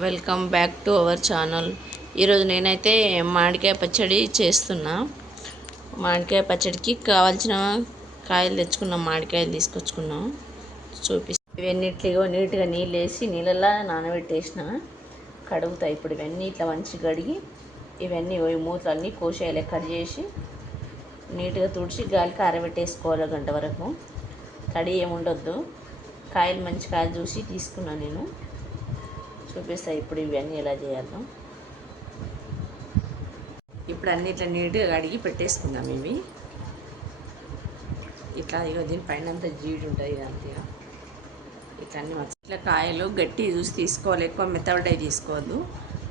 Welcome back to our channel. ఈరోజు నేనైతే మామిడికాయ పచ్చడి చేస్తున్నా. మామిడికాయ పచ్చడికి కావాల్సిన కాయలు తెచ్చుకున్నాం మామిడికాయలు తీసుకొచ్చుకున్నాం. చూపిస్తాం ఇవన్నిటిలో నీట్గా నీళ్ళు వేసి నీళ్ళల్లో నానబెట్టేసిన. కడుగుతాయి ఇప్పుడు ఇవన్నీ ఇట్లా మంచిగా కడిగి ఇవన్నీ మూతలన్నీ కోసేయాలి కట్ చేసి నీట్గా తుడిచి గాలికి ఆరబెట్టేసుకోవాలి గంట వరకు. తడి ఏముండొద్దు. కాయలు మంచి కాయలు చూసి తీసుకున్నాను నేను. చూపిస్తా ఇప్పుడు ఇవన్నీ ఎలా చేయాలో. ఇప్పుడు అన్ని ఇట్లా నీట్గా కడిగి పెట్టేసుకుందాం ఇవి. ఇట్లా ఇక దీని పైన అంతా జీడి ఉంటుంది ఇదంతా ఇట్లా అన్ని మంచి ఇట్లా కాయలు గట్టి చూసి తీసుకోవాలి ఎక్కువ మెత్తబడ్డాయి తీసుకోవద్దు.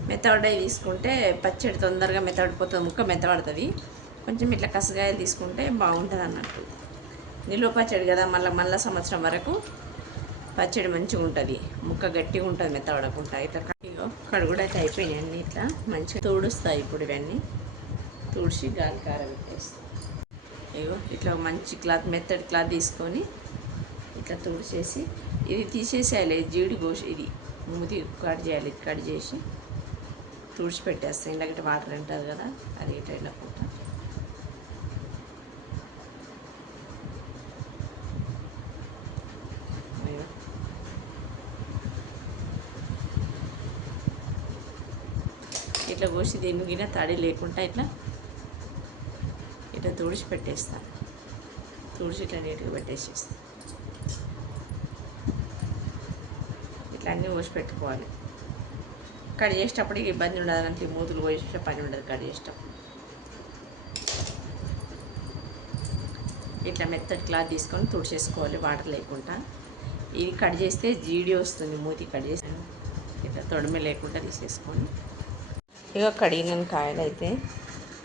మెత్తబడ్డాయి తీసుకుంటే పచ్చడి తొందరగా మెత్తబడిపోతుంది ముక్క మెత్తబడుతుంది. కొంచెం ఇట్లా కసగాయలు తీసుకుంటే బాగుంటుంది అన్నట్టు నిలువ పచ్చడి కదా మళ్ళీ మళ్ళీ సంవత్సరం వరకు. పచ్చడి మంచిగా ఉంటుంది. ముక్క గట్టిగా ఉంటుంది మెత్తబడకుండా ఇట్లా ఇగో కడుగుడు అయితే అయిపోయినాయి అన్నీ ఇట్లా. మంచిగా తుడుస్తాయి ఇప్పుడు ఇవన్నీ. తుడిచి గాలి కారబెట్టేస్తాయి ఇగో ఇట్లా మంచి క్లాత్ మెత్తడి క్లాత్ తీసుకొని ఇట్లా తుడిచేసి ఇది తీసేసేయాలి. జీడి కోసి ఇది మూతి కట్ చేయాలి. కట్ చేసి తుడిచి పెట్టేస్తాయి ఇందాక వాటర్ ఉంటుంది కదా అది ఇట్లా ఇట్లా పూట అయ్యో ఇట్లా కోసి దీన్ని తడి లేకుండా ఇట్లా ఇట్లా తుడిచి పెట్టేస్తా. తుడిచి ఇట్లా నీట్గా పెట్టేసేస్తా. ఇట్లా అన్నీ కోసి పెట్టుకోవాలి. కట్ చేసేటప్పటికి ఇబ్బంది ఉండదు అంటే మూతులు కోసే పని ఉండదు కట్ చేసేటప్పుడు. ఇట్లా మెత్తటి క్లాత్ తీసుకొని తుడిచేసుకోవాలి వాటర్ లేకుండా. ఇది కట్ చేస్తే జీడి వస్తుంది మూతి కట్ చేసి ఇట్లా తొడమే లేకుండా తీసేసుకొని. ఇక కడిగిన కాయలు అయితే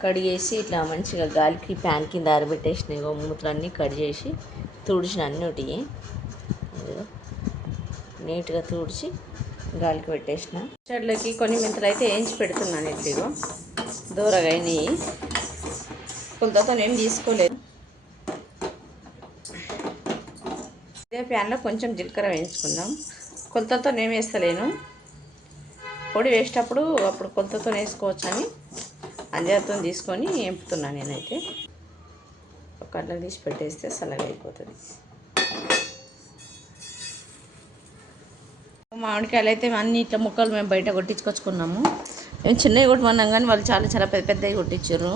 కడిగేసి ఇట్లా మంచిగా గాలికి ప్యాన్ కింద ఆరబెట్టేసిన ఇగో మూతలన్నీ కట్ చేసి తుడిచిన అన్నిటి నీట్గా తుడిచి గాలికి పెట్టేసిన. చెట్లకి కొన్ని మెంతులు అయితే వేయించి పెడుతున్నాను ఇట్లా దూరగా అయినాయి. కొంతతో ఏం తీసుకోలేదు. ఇదే ప్యాన్లో కొంచెం జీలకర్ర వేయించుకుందాం. కొలతతో నేను వేస్తలేను. పొడి వేసేటప్పుడు అప్పుడు కొలతతో వేసుకోవచ్చని అంజాతో తీసుకొని ఎంపుతున్నాను నేనైతే. ఒక అట్లా తీసి పెట్టేస్తే చల్లగా అయిపోతుంది. మామిడికాయలు అయితే అన్ని ఇట్లా ముక్కలు మేము బయట కొట్టించుకొచ్చుకున్నాము. మేము చిన్నవి కొట్టుకున్నాం కానీ వాళ్ళు చాలా చాలా పెద్ద పెద్దవి కొట్టించారు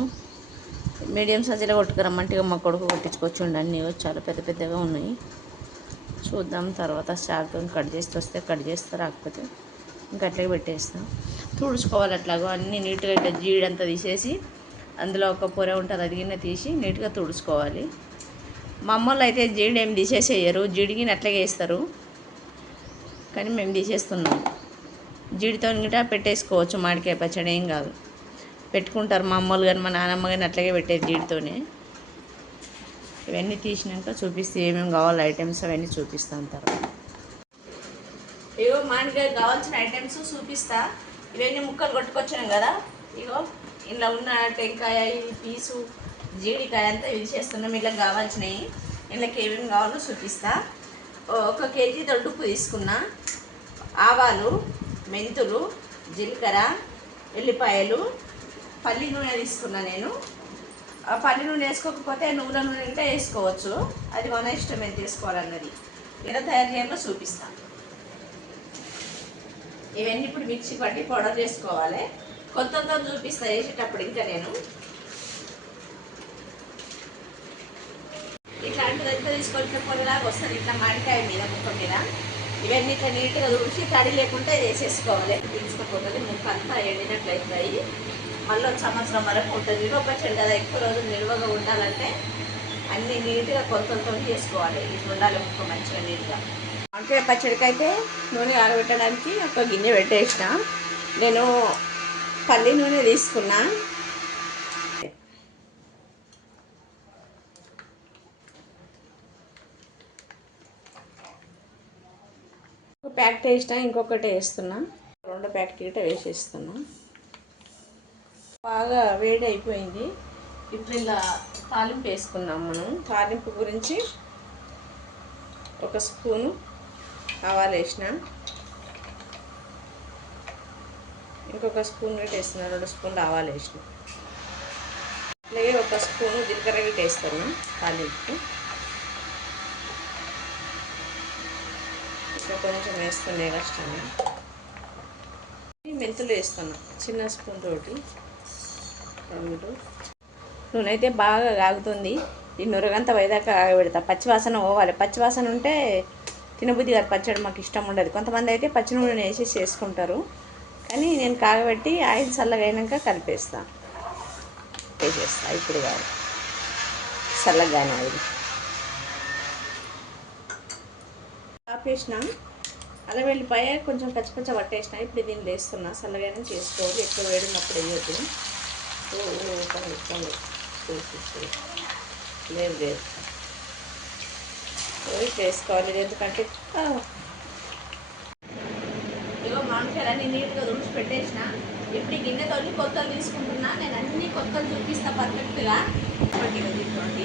మీడియం సైజులో కొట్టుకురమ్మంటే మా కొడుకు కొట్టించుకొచ్చిండు అన్నీ చాలా పెద్ద పెద్దగా ఉన్నాయి. చూద్దాం తర్వాత చాకుతో కట్ చేసి వస్తే కట్ చేస్తా రాకపోతే. ఇంకా అట్లాగే పెట్టేస్తాం. తుడుచుకోవాలి అట్లాగో అన్నీ నీట్గా ఇట్లా జీడంతా తీసేసి అందులో ఒక పొర ఉంటుంది అది గిన్నె తీసి నీట్గా తుడుచుకోవాలి. మా అమ్మలు అయితే జీడి ఏం తీసేసేయరు జీడిగిన అట్లాగే వేస్తారు. కానీ మేము తీసేస్తున్నాం. జీడితో గిట పెట్టేసుకోవచ్చు మామిడికాయ పచ్చడి ఏం కాదు. పెట్టుకుంటారు మా అమ్మలు కానీ మా నానమ్మ కానీ అట్లాగే పెట్టేది జీడితోనే. ఇవన్నీ తీసినాక చూపిస్తే ఏమేమి కావాలి ఐటమ్స్ అవన్నీ చూపిస్తాను తర్వాత. ఇగో మామిడికాయ కావాల్సిన ఐటమ్స్ చూపిస్తా. ఇవన్నీ ముక్కలు కొట్టుకొచ్చాను కదా. ఇగో ఇలా ఉన్న టెంకాయ పీసు జీడికాయ అంతా ఇది చేస్తున్నాం. ఇలా కావాల్సినవి ఇళ్ళకి ఏమేమి కావాలో చూపిస్తా. ఒక కేజీ దొడ్డుప్పు తీసుకున్నా. ఆవాలు మెంతులు జీలకర్ర ఎల్లిపాయలు పల్లి నూనె తీసుకున్నా నేను. ఆ పల్లి నూనె వేసుకోకపోతే నువ్వుల నూనె ఉంటే వేసుకోవచ్చు. అది మన ఇష్టం ఎంత తీసుకోవాలన్నది. ఎలా తయారు చేయాలో చూపిస్తాను ఇవన్నీ ఇప్పుడు మిర్చి పట్టి పౌడర్ చేసుకోవాలి. కొంత చూపిస్తా వేసేటప్పుడు ఇంకా నేను. ఇట్లాంటిది అయితే తీసుకొచ్చిన పొడిలాగా వస్తుంది ఇట్లా మాడికాయ మీద ముక్క మీద. ఇవన్నీ ఇట్లా నీట్గా తుడిచి తడి లేకుండా వేసేసుకోవాలి. తీసుకుపోతుంది ముక్క అంతా ఎండినట్లయితాయి. మళ్ళీ ఒక సంవత్సరం వరకు ఉంటుంది. నిల్వ పచ్చడి కదా ఎక్కువ రోజులు నిల్వగా ఉండాలంటే అన్నీ నీట్గా కొలతలతో చేసుకోవాలి. ఇట్లా ఉండాలి ముక్క మంచిగా నీట్గా. అంటే పచ్చడికి అయితే నూనె ఆరబెట్టడానికి ఒక గిన్నె పెట్టేసిన. నేను పల్లి నూనె తీసుకున్నా. ఒక ప్యాకెట్ వేసిన ఇంకొకటి వేస్తున్నా. రెండు ప్యాకెట్ గిట్ట వేసేస్తున్నా. బాగా వేడి అయిపోయింది. ఇప్పుడు ఇలా తాలింపు వేసుకున్నాం మనం. తాలింపు గురించి ఒక స్పూను ఆవాలు వేసిన. ఇంకొక స్పూన్ గిట్ట వేస్తున్నా రెండు స్పూన్లు ఆవాలు వేసిన. అలాగే ఒక స్పూన్ జీలకర్ర గట్ట వేస్తాను తాలింపు ఇంకా కొంచెం వేస్తుంది కష్టమే. మెంతులు వేస్తున్నాను చిన్న స్పూన్ తోటి. రెండు. నూనె అయితే బాగా కాగుతుంది. ఈ నురగంత వైదాకా ఆగబెడతా. పచ్చివాసన పోవాలి. పచ్చివాసన ఉంటే తినబుద్ధి కాదు పచ్చడి మాకు ఇష్టం ఉండదు. కొంతమంది అయితే పచ్చి నూనె వేసేసి చేసుకుంటారు. కానీ నేను కాగబెట్టి ఆయిల్ చల్లగా కలిపేస్తాను వేసేస్తా ఇప్పుడు కాదు. చల్లగానే ఆయిల్. ఆపేసిన. అలా వెళ్ళిపోయి కొంచెం పచ్చిపచ్చ పట్టేసిన ఇప్పుడు దీన్ని వేస్తున్నా చల్లగానే చేసుకోవాలి. ఎక్కువ వేడినప్పుడు వేయొద్దు. ఓ ఓ, పండు పండు లేదు లేదు. వేసుకోవాలి చేసుకోవాలి ఎందుకంటే ఆ. మామిడికాయ మామిడికాయలన్నీ నీట్గా తుడిచి పెట్టేసిన. ఇప్పుడు గిన్నెతో గిన్నె తొలి కొత్తలు తీసుకుంటున్నా నేను అన్ని కొత్తలు చూపిస్తా పర్ఫెక్ట్గా. ఒకటి తీసుకోండి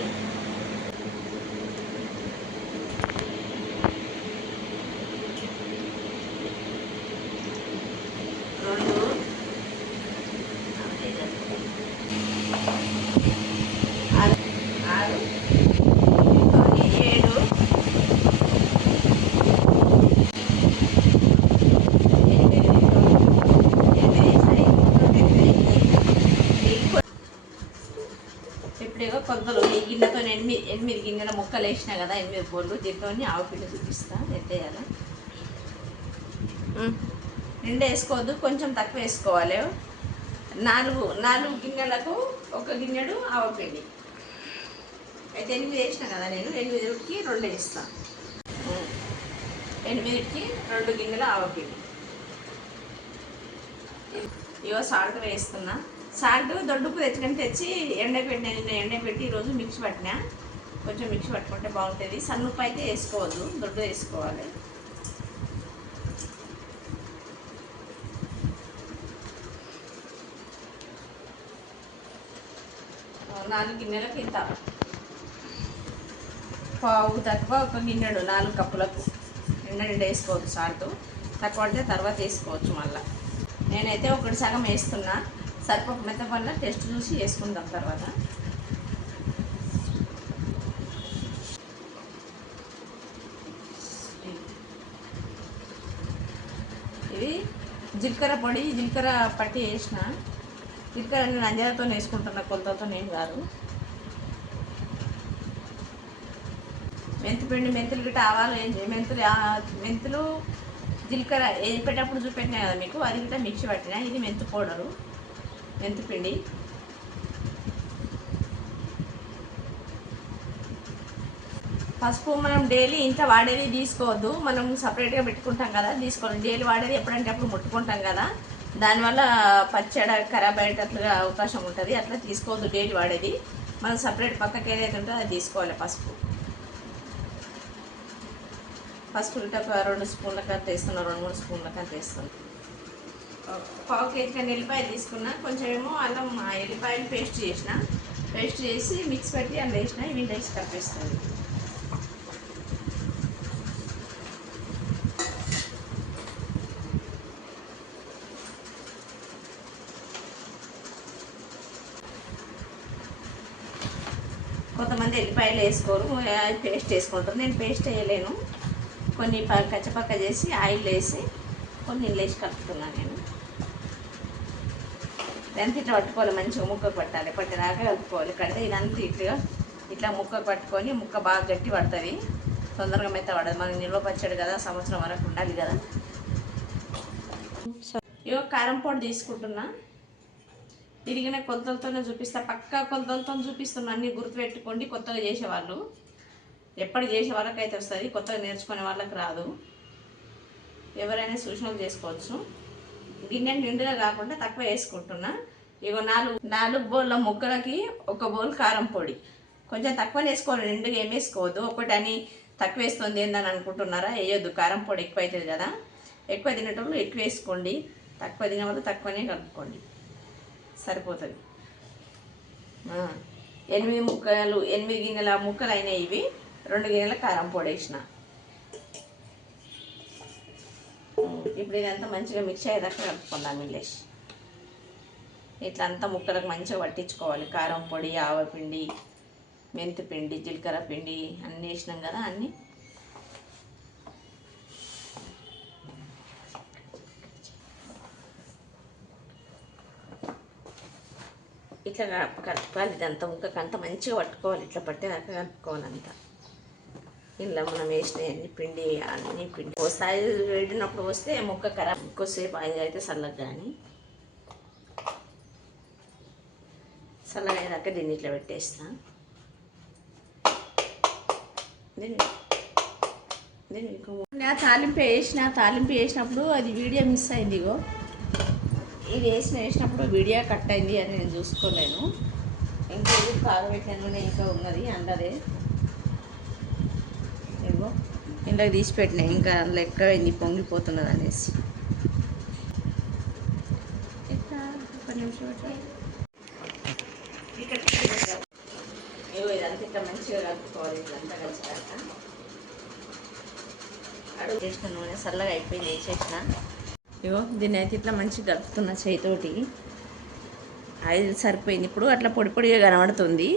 రెండు ఆరు ఆరు తొమ్మిది, ఏడు ఎనిమిది ఎనిమిది సరే, ఎనిమిది. ఇప్పుడేగో కొలతలు ఈ గిన్నెతో ఎనిమిది గిన్నెల ముక్కలు వేసినా కదా ఎనిమిది బోళ్ళు దీంతో ఆవు పిండి చూపిస్తా ఎట్టేయాలి నిండా వేసుకోవద్దు కొంచెం తక్కువ వేసుకోవాలి. నాలుగు నాలుగు గిన్నెలకు ఒక గిన్నెడు ఆవపిండి అయితే ఎనిమిది వేసిన కదా నేను ఎనిమిదికి రెండు వేస్తాను ఎనిమిదికి రెండు గిన్నెల ఆవపిండి ఇవో సాల్ట్ వేస్తున్నా. సాల్ట్ దొడ్డుకు తెచ్చుకొని తెచ్చి ఎండపెట్టిన నిన్న ఎండపెట్టి ఈరోజు మిక్సీ పట్టినా. కొంచెం మిక్సీ పట్టుకుంటే బాగుంటుంది. సన్నుప్పు అయితే వేసుకోవద్దు దొడ్డు వేసుకోవాలి. నాలుగు గిన్నెలకు ఇంత. పావు తక్కువ ఒక గిన్నెడు నాలుగు కప్పులకు. రెండు నిండా వేసుకోవచ్చు సాల్ట్. తక్కువ అంటే తర్వాత వేసుకోవచ్చు మళ్ళీ. నేనైతే ఒకటి సగం వేస్తున్నా. సరిపోక మెత్త వల్ల టెస్ట్ చూసి వేసుకుందాం తర్వాత ఇది జీలకర్ర పొడి జీలకర్ర పట్టి వేసిన. జీలకర్ర నేను అంజలతో వేసుకుంటున్నా కొలతతో నేను కాదు. మెంతిపిండి మెంతులు గిట్ట ఆవాలు ఏం చేయ- మెంతులు మెంతులు జీలకర్ర వేపేటప్పుడు చూపెట్టినా కదా మీకు అది గిట్ట మిక్సీ పట్టిన ఇది మెంతు పౌడరు మెంతిపిండి పసుపు మనం డైలీ ఇంట్లో వాడేది తీసుకోవద్దు. మనం సపరేట్గా పెట్టుకుంటాం కదా తీసుకోవాలి. డైలీ వాడేది ఎప్పుడంటే అప్పుడు ముట్టుకుంటాం కదా. దానివల్ల పచ్చడ ఖరాబ్ అయ్యేటట్లుగా అవకాశం ఉంటుంది. అట్లా తీసుకోవద్దు డైలీ వాడేది. మనం సపరేట్ పక్కకి ఏదైతే ఉంటుందో అది తీసుకోవాలి పసుపు. పసుపు ఒక రెండు స్పూన్ల కంత వేస్తున్నాం రెండు మూడు స్పూన్ల కంత వేస్తున్నాం పావు కేజీ కానీ ఎల్లిపాయలు తీసుకున్నా. కొంచెం ఏమో అల్లం ఎల్లిపాయలు పేస్ట్ చేసిన. పేస్ట్ చేసి మిక్స్ పెట్టి అందులో వేసిన. ఇవి వేసి కలిపేస్తుంది కొంతమంది ఎల్లిపాయలు వేసుకోరు పేస్ట్ వేసుకుంటారు. నేను పేస్ట్ వేయలేను. కొన్ని ప- కచ్చపక్క చేసి ఆయిల్ వేసి కొన్ని నీళ్ళు వేసి కలుపుతున్నాను నేను. ఇదంతా ఇట్లా పట్టుకోవాలి మంచిగా ముక్కకు పట్టాలి. పట్టినాక కలుపుకోవాలి. కడితే ఇదంతా ఇట్లా ఇట్లా ముక్కకు పట్టుకొని ముక్క బాగా గట్టి పడుతుంది. తొందరగా మెత్త పడదు. మనకి నిల్వ పచ్చడి కదా సంవత్సరం వరకు ఉండాలి కదా. ఇగో కారం పొడి తీసుకుంటున్నా. తిరిగిన కొలతలతోనే చూపిస్తా. పక్కా కొలతలతో చూపిస్తున్నా అన్ని గుర్తుపెట్టుకోండి కొత్తగా చేసేవాళ్ళు. ఎప్పటి చేసే వాళ్ళకి అయితే వస్తుంది కొత్తగా నేర్చుకునే వాళ్ళకి రాదు. ఎవరైనా సూచనలు చేసుకోవచ్చు. గిన్నె నిండుగా కాకుండా తక్కువ వేసుకుంటున్నా. ఇగో నాలుగు నాలుగు బౌల్ల ముక్కలకి ఒక బోల్ కారం పొడి. కొంచెం తక్కువ వేసుకోవాలి నిండుగా ఏం వేసుకోవద్దు. ఒకటని తక్కువ వేస్తుంది ఏందని అనుకుంటున్నారా? వేయొద్దు కారం పొడి ఎక్కువ అవుతుంది కదా. ఎక్కువ తినటంలో ఎక్కువ వేసుకోండి. తక్కువ తినే వాళ్ళు తక్కువనే కలుపుకోండి. సరిపోతుంది. ఎనిమిది ముక్కలు ఎనిమిది గిన్నెల ముక్కలు అయినాయి ఇవి. రెండు గిన్నెల కారం పొడి వేసిన. ఇప్పుడు ఇదంతా మంచిగా మిక్స్ అయ్యేదాకా కలుపుకుందాం మిల్లేసి ఇట్లా అంతా ముక్కలకు మంచిగా పట్టించుకోవాలి. కారం పొడి ఆవపిండి మెంతి పిండి జీలకర్ర పిండి అన్నీ వేసినాం కదా అన్నీ ఇట్లా కలుపు- కలుపుకోవాలి ఇదంతా ముక్కకు అంతా మంచిగా పట్టుకోవాలి ఇట్లా పట్టేదాకా కలుపుకోవాలి అంతా. ఇలా మనం వేసిన అన్ని పిండి అన్ని పిండి. ఒకసారి వేడినప్పుడు వస్తే ముక్క ఖరాబ్ ఎక్కువసేపు ఆయిల్ అయితే చల్లగా కానీ చల్లగా దీన్ని ఇట్లా పెట్టేస్తా. దీన్ని దీన్ని తాలింపు వేసిన తాలింపు వేసినప్పుడు అది వీడియో మిస్ అయింది ఇగో. ఇది వేసిన వేసినప్పుడు వీడియో కట్ అయింది అని నేను చూసుకోలేను. ఇంకా ఇది కాగబెట్టిన నూనె ఇంకా ఉన్నది అందరే ఇగో ఇంట్లో తీసి పెట్టినా ఇంకా అందులో ఎక్కువైంది పొంగిపోతున్నది అనేసి. ఇదంతా ఇట్లా మంచిగా కలుపుకోవాలి ఇదంతా కలిసాక అడుగు చేసిన నూనె చల్లగా అయిపోయింది వేసేసిన. ఇగో దీన్ని అయితే ఇట్లా మంచిగా కలుపుతున్న చేతితోటి ఆయిల్ సరిపోయింది. ఇప్పుడు అట్లా పొడి పొడిగా కనబడుతుంది.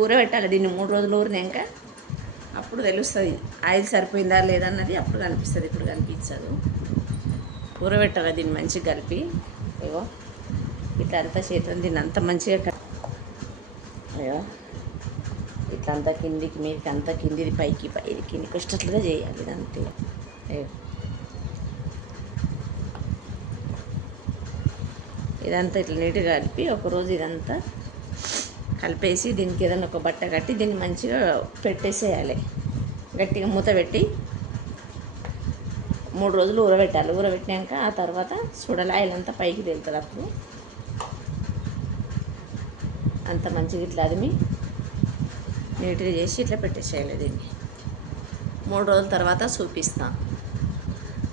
ఊరబెట్టాలి దీన్ని మూడు రోజులు ఊరినాక. అప్పుడు తెలుస్తుంది ఆయిల్ సరిపోయిందా లేదా అన్నది అప్పుడు కనిపిస్తుంది ఇప్పుడు కనిపించదు. ఊరబెట్టాలి దీన్ని మంచిగా కలిపి. ఇగో ఇట్లా అంతా చేతుంది దీన్ని అంత మంచిగా అయ్యో ఇట్లా అంతా కిందికి మీదకి అంతా కిందిది పైకి పైకి కిందికి వచ్చేటట్లుగా చేయాలి ఇదంతే. అయ్యో ఇదంతా ఇట్లా నీట్గా కలిపి ఒకరోజు ఇదంతా కలిపేసి దీనికి ఏదైనా ఒక బట్ట కట్టి దీన్ని మంచిగా పెట్టేసేయాలి. గట్టిగా మూత పెట్టి మూడు రోజులు ఊరబెట్టాలి. ఊరబెట్టినాక ఆ తర్వాత సుడలాయలంతా పైకి తేలుతుంది అప్పుడు. అంత మంచిగా ఇట్లా అదిమి నీట్గా చేసి ఇట్లా పెట్టేసేయాలి దీన్ని. మూడు రోజుల తర్వాత చూపిస్తాం.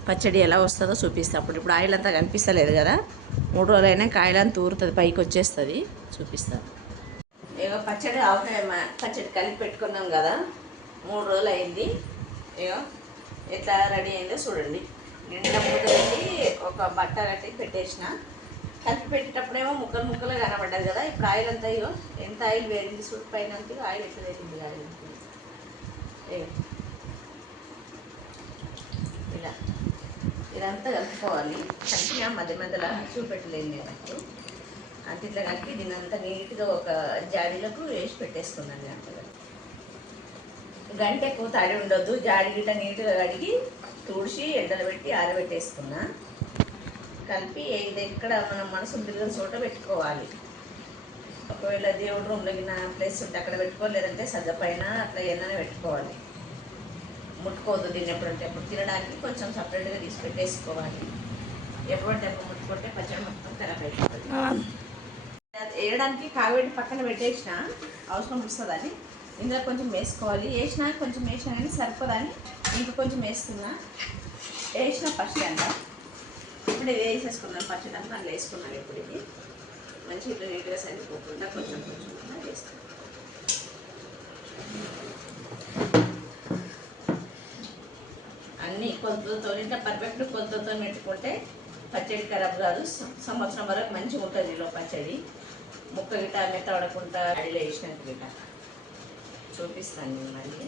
పచ్చడి ఎలా వస్తుందో చూపిస్తాను అప్పుడు ఇప్పుడు ఆయిల్ అంతా కనిపిస్తలేదు కదా. మూడు రోజులు అయినా తూరుతుంది పైకి వచ్చేస్తుంది. చూపిస్తాను. ఏవో పచ్చడి ఆవకాయ పచ్చడి కలిపి పెట్టుకున్నాం కదా. మూడు రోజులు అయింది ఏవో ఎట్లా రెడీ అయిందో చూడండి. నిండా మూత పెట్టి ఒక బట్ట కట్టి పెట్టేసిన. కలిపి పెట్టేటప్పుడేమో ముక్కలు ముక్కలు కనబడ్డది కదా. ఇప్పుడు ఆయిల్ అంతా ఇగో ఎంత ఆయిల్ వేరింది సూట్ పైన ఆయిల్ ఎట్లా వేరింది కాదు ఏవో ఇలా ఇదంతా కలుపుకోవాలి. మంచిగా మధ్య మధ్యలో చూపెట్టలేదు నేను అంత ఇట్లా కలిపి దీని అంతా నీట్గా ఒక జాడీలకు వేసి పెట్టేసుకున్నాను అంతగా. గంట ఎక్కువ తడి ఉండొద్దు. జాడీ గిట్ట నీట్గా కడిగి తుడిచి ఎండలు పెట్టి ఆరబెట్టేసుకున్నా. కలిపి ఇది ఎక్కడ మనం మనసు తిరిగిన చోట పెట్టుకోవాలి. ఒకవేళ దేవుడు రూమ్లో ప్లేస్ ఉంటే అక్కడ పెట్టుకోవాలి. లేదంటే సజ్జ పైన అట్లా ఏమైనా పెట్టుకోవాలి. ముట్టుకోవద్దు దీన్ని ఎప్పుడంటే ఎప్పుడు తినడానికి కొంచెం సపరేట్గా తీసి పెట్టేసుకోవాలి ఎప్పుడంటే ఎప్పుడు ముట్టుకుంటే పచ్చడి మొత్తం ఖరాబ్ అయిపోతుంది. అది వేయడానికి కాగబెట్టి పక్కన పెట్టేసిన అవసరం వస్తుందని ఇందులో కొంచెం వేసుకోవాలి. వేసినా కొంచెం వేసినా కానీ సరిపోదని ఇంకా కొంచెం వేస్తున్నా వేసిన ఫస్ట్ అంట. ఇప్పుడు ఇది వేసేసుకున్నాను పచ్చడి అంతా అందులో వేసుకున్నాను ఇప్పుడు ఇది మంచిగా ఇట్లా నీట్గా సరిపోకుండా కొంచెం కొంచెం వేసుకున్నాను అన్నీ కొంతతో ఇట్లా పర్ఫెక్ట్ కొంతతో పెట్టుకుంటే పచ్చడి ఖరాబ్ కాదు. సంవత్సరం వరకు మంచిగా ఉంటుంది ఇలా పచ్చడి. ముక్క గిట్ట మెత్తపడకుండా అడిలో వేసినట్టు గిట చూపిస్తాను నేను మళ్ళీ.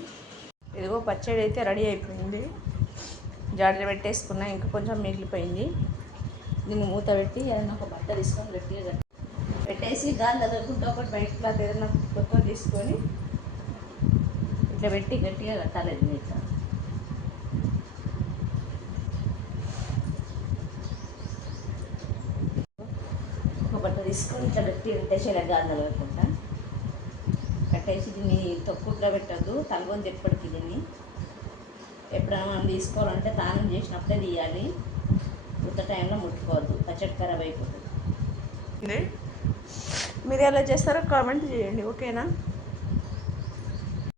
ఇదిగో పచ్చడి అయితే రెడీ అయిపోయింది. జాడీలో పెట్టేసుకున్నా ఇంకా కొంచెం మిగిలిపోయింది. దీన్ని మూత పెట్టి ఏదైనా ఒక బట్ట తీసుకొని గట్టిగా పెట్టేసి గాలి తగలకుండా ఒకటి బయట క్లాత్ ఏదైనా కొత్త తీసుకొని ఇట్లా పెట్టి గట్టిగా కట్టాలి దీన్ని ఇట్లా ఒక బట్ట తీసుకొని ఇట్లా పెట్టి ఉంటే ఇలా అనుకుంటా. కట్టేసి దీన్ని తొక్కుట్లో పెట్టద్దు. తలగొంది ఎప్పటికి దీన్ని. ఎప్పుడైనా మనం తీసుకోవాలంటే తానం చేసినప్పుడే తీయాలి. ఉత్త టైంలో ముట్టుకోవద్దు. పచ్చడి ఖరాబ్ అయిపోతుంది. మీరు ఎలా చేస్తారో కామెంట్ చేయండి. ఓకేనా?